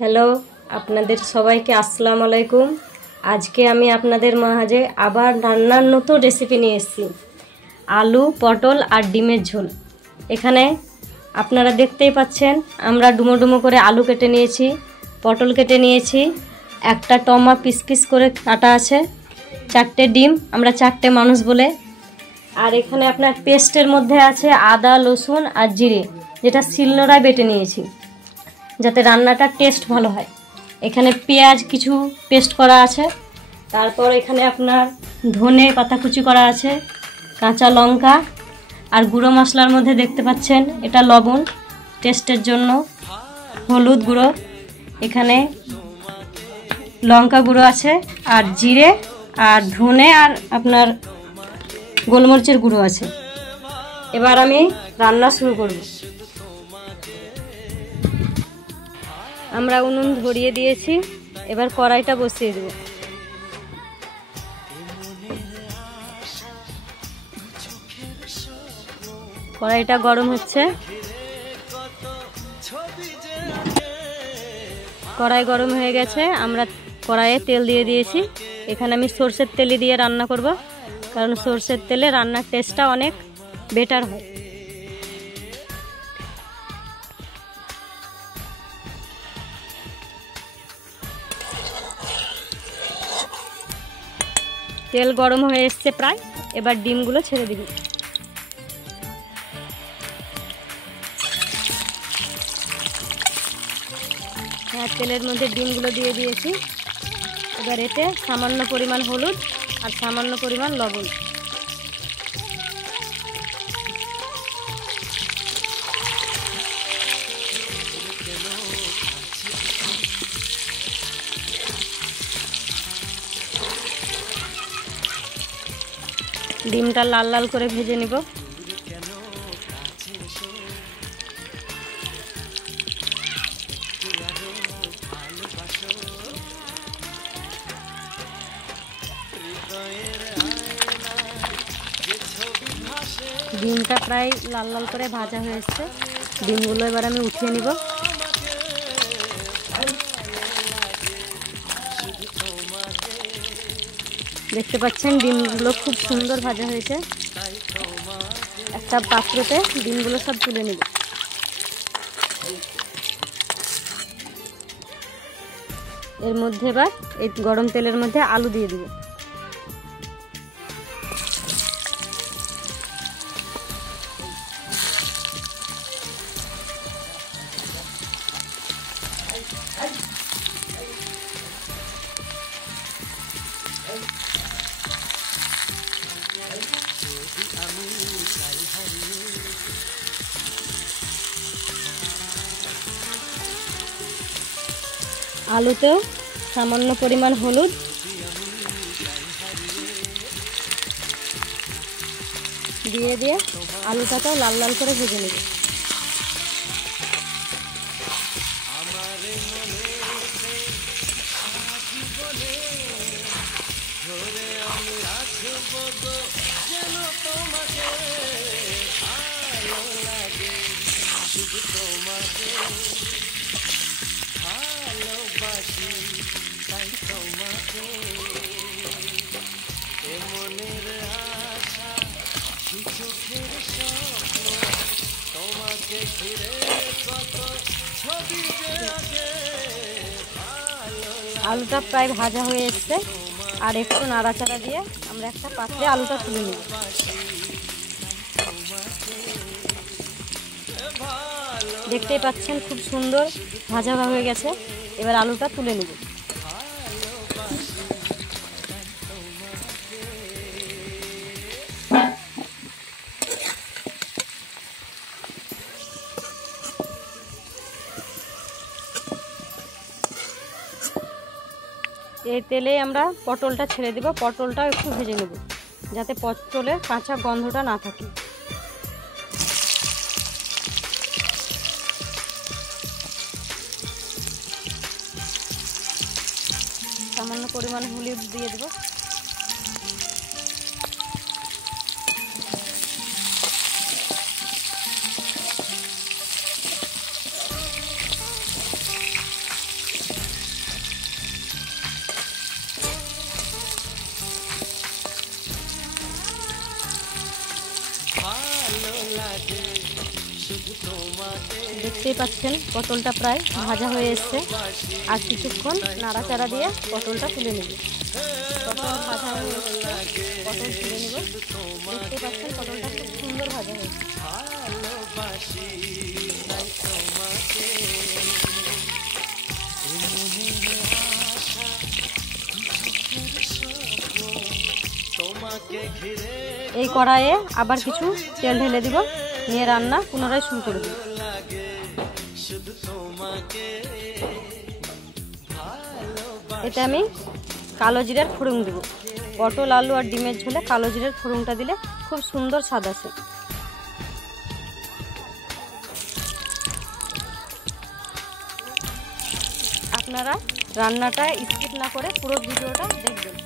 Hello, আপনাদের সবাইকে আসসালামু আলাইকুম। আজকে আমি আপনাদের মাঝে আবার রান্নার নতুন রেসিপি নিয়ে এসেছি, আলু পটল আর ডিমের ঝোল। এখানে আপনারা দেখতেই পাচ্ছেন আমরা ডুমো ডুমো করে আলু কেটে নিয়েছি, পটল কেটে নিয়েছি, একটা টমা পিস পিস করে কাটা আছে, 4টে ডিম, আমরা 4টে মানুষ বলে। আর এখানে আপনার পেস্টের মধ্যে আছে আদা রসুন আর জিরে, যেটা শিলনোড়ায় বেটে নিয়েছি যাতে রান্নাটার টেস্ট ভালো হয়। এখানে পেঁয়াজ কিছু পেস্ট করা আছে, তারপর এখানে আপনার ধনে পাতা কুচি করা আছে, কাঁচা লঙ্কা, আর গুঁড়ো মশলার মধ্যে দেখতে পাচ্ছেন এটা লবণ টেস্টের জন্য, হলুদ গুঁড়ো, এখানে লঙ্কা গুঁড়ো আছে, আর জিরে আর ধনে আর আপনার গোলমরিচের গুঁড়ো আছে। এবার আমি রান্না শুরু করব। আমরা উনুন ধরিয়ে দিয়েছি, এবার কড়াইটা বসিয়ে দেব। কড়াইটা গরম হচ্ছে, কড়াই গরম হয়ে গেছে, আমরা কড়াইয়ে তেল দিয়ে দিয়েছি। এখানে আমি সরষের তেল দিয়ে রান্না করব, কারণ সরষের তেলে রান্নার টেস্টটা অনেক বেটার হয়। তেল গরম হয়ে এসছে প্রায়, এবার ডিমগুলো ছেড়ে দিবি। হ্যাঁ, তেলের মধ্যে ডিমগুলো দিয়ে দিয়েছি। এবার এতে সামান্য পরিমাণ হলুদ আর সামান্য পরিমাণ লবণ, ডিমটা লাল লাল করে ভেজে নিব। ডিমটা প্রায় লাল লাল করে ভাজা হয়ে এসছে, ডিমগুলো এবার আমি উঠিয়ে নিব। দেখতে পাচ্ছেন ডিমগুলো খুব সুন্দর ভাজা হয়েছে। একটা পাত্রতে ডিমগুলো সব তুলে নিব। এর মধ্যে এবার এই গরম তেলের মধ্যে আলু দিয়ে দিব। আলুতেও সামান্য পরিমাণ হলুদ, দিয়ে আলুটাকেও লাল লাল করে ভেজে নেব। আলুটা প্রায় ভাজা হয়ে এসছে, আর একটু নাড়াচাড়া দিয়ে আমরা একটা পাত্রে আলুটা তুলে নেব। দেখতেই পাচ্ছেন খুব সুন্দর ভাজা হয়ে গেছে, এবার আলুটা তুলে নেব। এই তেলে আমরা পটলটা ছেড়ে দেব, পটলটা একটু ভেজে নেব যাতে পটলের কাঁচা গন্ধটা না থাকে। সামান্য পরিমাণ হলুদ দিয়ে দেব। দেখতেই পাচ্ছেন পটলটা প্রায় ভাজা হয়ে এসছে। আর কিছুক্ষণ নাড়াচাড়া দিয়ে পটলটা তুলে নেব। পটল ভাজা হয়ে এসছে, পটল তুলে নেব। দেখতেই পাচ্ছেন পটলটা খুব সুন্দর ভাজা হয়েছে। এই কড়াইয়ে আবার কিছু তেল ঢেলে দিব, নিয়ে রান্না পুনরায় শুরু করে দেব। এতে আমি কালো জিরার ফোড়ন দেব। পটল, আলু আর ডিমের ঝোলে কালো জিরার ফোড়নটা দিলে খুব সুন্দর স্বাদ আসে। আপনারা রান্নাটা স্কিপ না করে পুরো ভিডিওটা দেখবেন।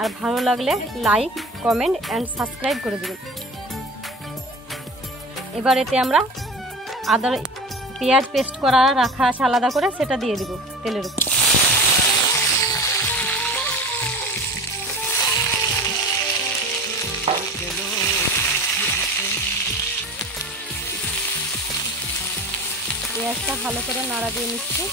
আর ভালো লাগলে লাইক, কমেন্ট অ্যান্ড সাবস্ক্রাইব করে দেবেন। এবার এতে আমরা আদা পেঁয়াজ পেস্ট করা রাখা আছে আলাদা করে, সেটা দিয়ে দিব তেলের উপর। পেঁয়াজটা ভালো করে নাড়া দিয়ে নিচ্ছি।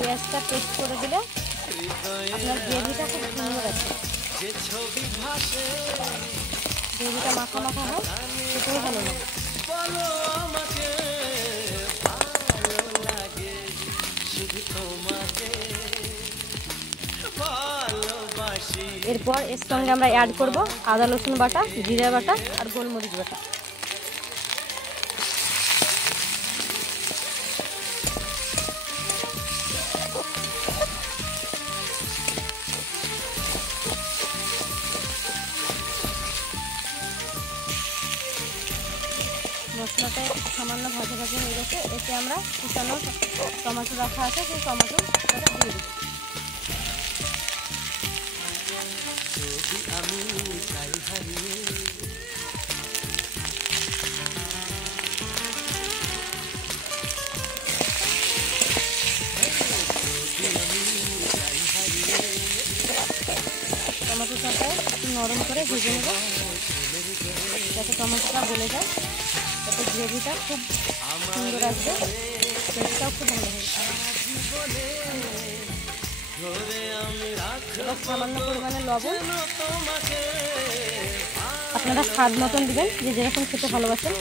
পেঁয়াজটা পেস্ট করে দিলে আপনার গ্রেভিটা খুব সুন্দর আছে। গ্রেভিটা মাখা মাখা হয়, সেটাই ভালো লাগে। এরপর এর সঙ্গে আমরা অ্যাড করব আদা রসুন বাটা, জিরা বাটা আর গোলমরিচ বাটা। মশলাটা সামান্য ভাজা ভাজা হয়ে গেছে। এতে আমরা কুচানো টমেটো রাখা আছে, সেই টমেটোটা দিয়ে দেব। টমেটোটাকে একটু নরম করে ভেজে নেব, যাতে টমেটোটা গলে যায়। এতে গ্রেভিটা খুব সুন্দর আসবে, টেস্টটাও খুব ভালো হবে। সামান্য পরিমাণে লবণ, আপনারা স্বাদ মতন দিবেন, যে যেরকম খেতে ভালোবাসেন।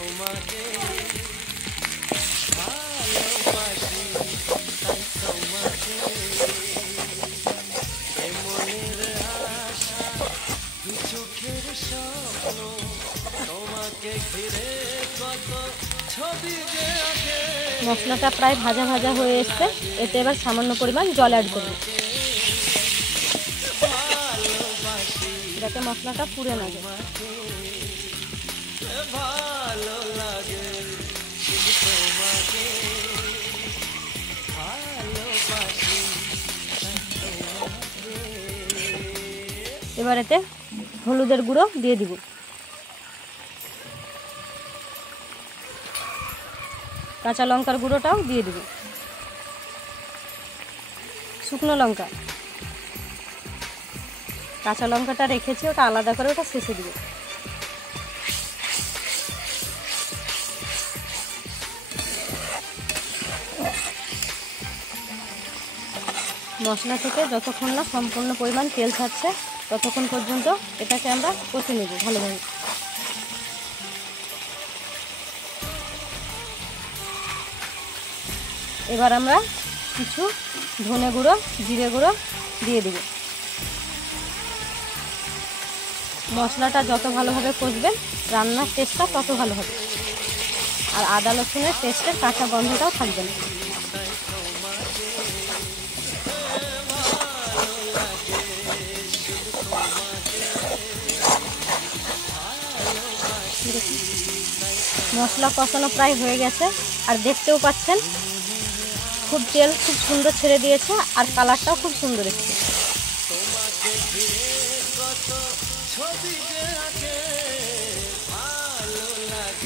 মশলাটা প্রায় ভাজা ভাজা হয়ে এসছে। এতে এবার সামান্য পরিমাণ জল অ্যাড করব, যাতে মশলাটা পুড়ে না যায়। এবার এতে হলুদের গুঁড়ো দিয়ে দিব। কাঁচা লঙ্কার গুঁড়োটাও দিয়ে দিব। শুকনো লঙ্কা, কাঁচা লঙ্কাটা রেখেছি, ওটা আলাদা করে, ওটা শেষে দিব। মশলা থেকে যতক্ষণ না সম্পূর্ণ পরিমাণ তেল ছাড়ছে ততক্ষণ পর্যন্ত এটাকে আমরা কষে নেব ভালোভাবে। এবার আমরা কিছু ধনে গুঁড়ো, জিরে গুঁড়ো দিয়ে দেব। মশলাটা যত ভালোভাবে কষবেন রান্নার টেস্টটা তত ভালো হবে, আর আদা রসুনের টেস্টের কাঁচা গন্ধটাও থাকবে না। মশলা কষানো প্রায় হয়ে গেছে, আর দেখতেও পাচ্ছেন খুব তেল খুব সুন্দর ছেড়ে দিয়েছে, আর কালারটাও খুব সুন্দর এসেছে।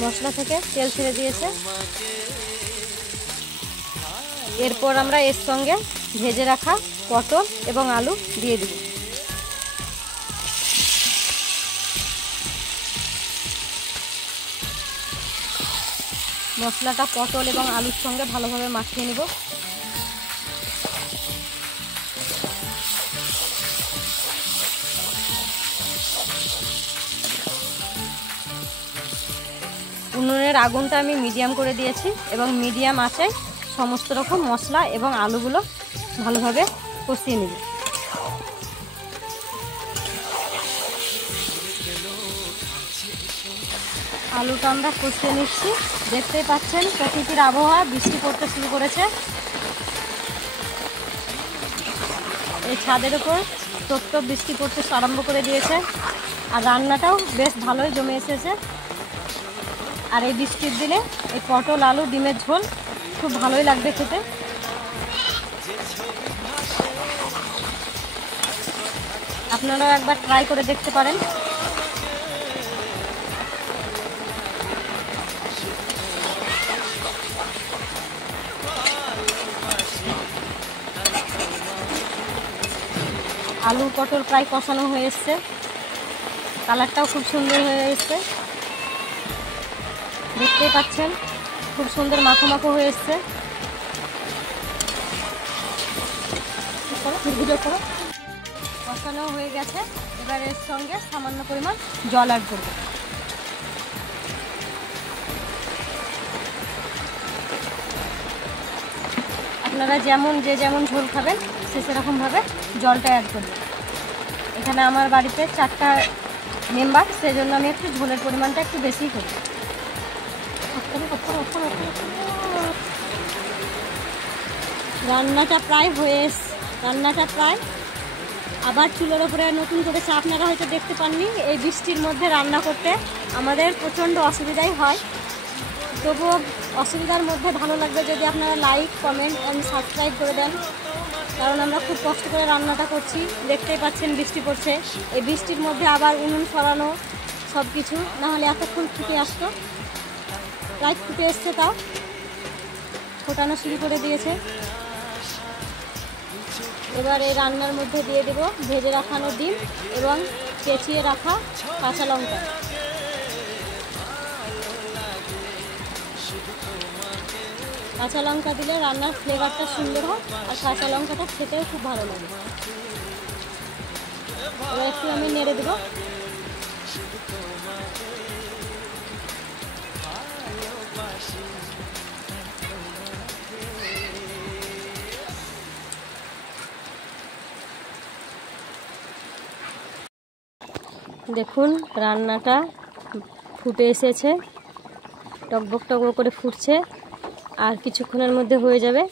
মশলা থেকে তেল ছেড়ে দিয়েছে। এরপর আমরা এর সঙ্গে ভেজে রাখা পটল এবং আলু দিয়ে দেব। মশলাটা পটল এবং আলুর সঙ্গে ভালোভাবে মাখিয়ে নেব। উনুনের আগুনটা আমি মিডিয়াম করে দিয়েছি এবং মিডিয়াম আঁচে সমস্ত রকম মশলা এবং আলুগুলো ভালোভাবে কষিয়ে নেব। আলুটা আমরা কষিয়ে নিচ্ছি। দেখতেই পাচ্ছেন প্রকৃতির আবহাওয়া, বৃষ্টি পড়তে শুরু করেছে। এই ছাদের উপর টপ টপ বৃষ্টি পড়তে আরম্ভ করে দিয়েছে আর রান্নাটাও বেশ ভালোই জমে এসেছে। আর এই বৃষ্টির দিনে এই পটল আলু ডিমের ঝোল খুব ভালোই লাগবে খেতে। আপনারাও একবার ট্রাই করে দেখতে পারেন। আলু পটল প্রায় কষানো হয়ে এসছে, কালারটাও খুব সুন্দর হয়ে এসছে। দেখতেই পাচ্ছেন খুব সুন্দর মাখো মাখো হয়ে এসছে। কষানো হয়ে গেছে, এবার এর সঙ্গে সামান্য পরিমাণ জল অ্যাড করব। আপনারা যে যেমন ঝোল খাবেন সে সেরকমভাবে জলটা অ্যাড করবেন। এখানে আমার বাড়িতে 4টা মেম্বার, সেজন্য আমি একটু ঝোলের পরিমাণটা একটু বেশিই করি। রান্নাটা প্রায় আবার চুলোর ওপরে নতুন করে চা। আপনারা হয়তো দেখতে পাননি, এই বৃষ্টির মধ্যে রান্না করতে আমাদের প্রচণ্ড অসুবিধাই হয়। তবুও অসুবিধার মধ্যে ভালো লাগবে যদি আপনারা লাইক, কমেন্ট অ্যান্ড সাবস্ক্রাইব করে দেন, কারণ আমরা খুব কষ্ট করে রান্নাটা করছি। দেখতেই পাচ্ছেন বৃষ্টি পড়ছে, এই বৃষ্টির মধ্যে আবার উনুন সরানো সব কিছু, নাহলে এতক্ষণ ফুটে আসতো। প্রায় ফুটে এসছে, তাও ফোটানো শুরু করে দিয়েছে। এবার এই রান্নার মধ্যে দিয়ে দেব ভেজে রাখানো ডিম এবং পেঁচিয়ে রাখা কাঁচা লঙ্কা। কাঁচা লঙ্কা দিলে রান্নার ফ্লেভারটা সুন্দর হয় আর কাঁচা লঙ্কাটা খেতেও খুব ভালো লাগে। এবার একটু আমি নেড়ে দেব। দেখুন রান্নাটা ফুটে এসেছে, টকবক টকবক করে ফুটছে, আর কিছুক্ষণের মধ্যে হয়ে যাবে।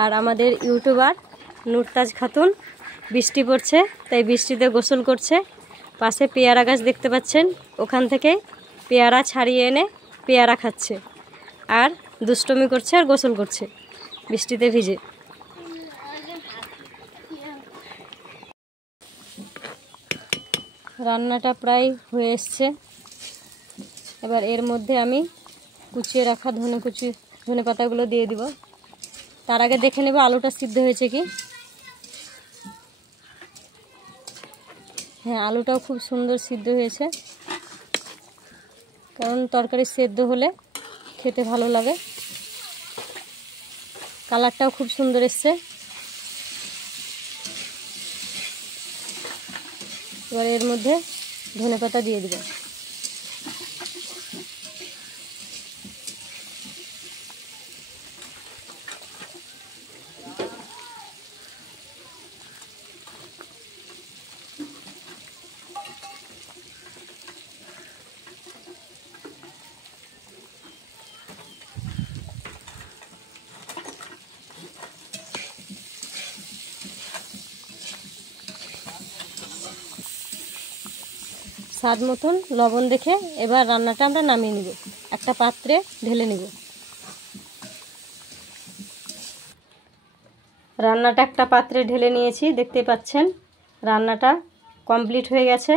আর আমাদের ইউটিউবার নুরতাজ খাতুন বৃষ্টি পড়ছে তাই বৃষ্টিতে গোসল করছে। পাশে পেয়ারা গাছ দেখতে পাচ্ছেন, ওখান থেকে পেয়ারা ছাড়িয়ে এনে পেয়ারা খাচ্ছে আর দুষ্টমি করছে আর গোসল করছে বৃষ্টিতে ভিজে। রান্নাটা প্রায় হয়ে এসছে। এবার এর মধ্যে আমি কুচিয়ে রাখা ধনে পাতাগুলো দিয়ে দিব। তার আগে দেখে নেব আলুটা সিদ্ধ হয়েছে কি। হ্যাঁ, আলুটাও খুব সুন্দর সিদ্ধ হয়েছে, কারণ তরকারি সেদ্ধ হলে খেতে ভালো লাগে। কালারটাও খুব সুন্দর এসছে। এবার এর মধ্যে ধনেপাতা দিয়ে দিব। স্বাদ মতন লবণ দেখে এবার রান্নাটা আমরা নামিয়ে নিব, একটা পাত্রে ঢেলে নিব। রান্নাটা একটা পাত্রে ঢেলে নিয়েছি, দেখতে পাচ্ছেন রান্নাটা কমপ্লিট হয়ে গেছে।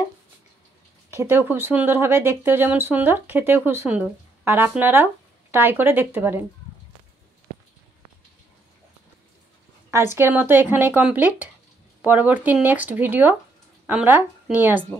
খেতেও খুব সুন্দর হবে, দেখতেও যেমন সুন্দর খেতেও খুব সুন্দর। আর আপনারাও ট্রাই করে দেখতে পারেন। আজকের মতো এখানেই কমপ্লিট। পরবর্তী নেক্সট ভিডিও আমরা নিয়ে আসব।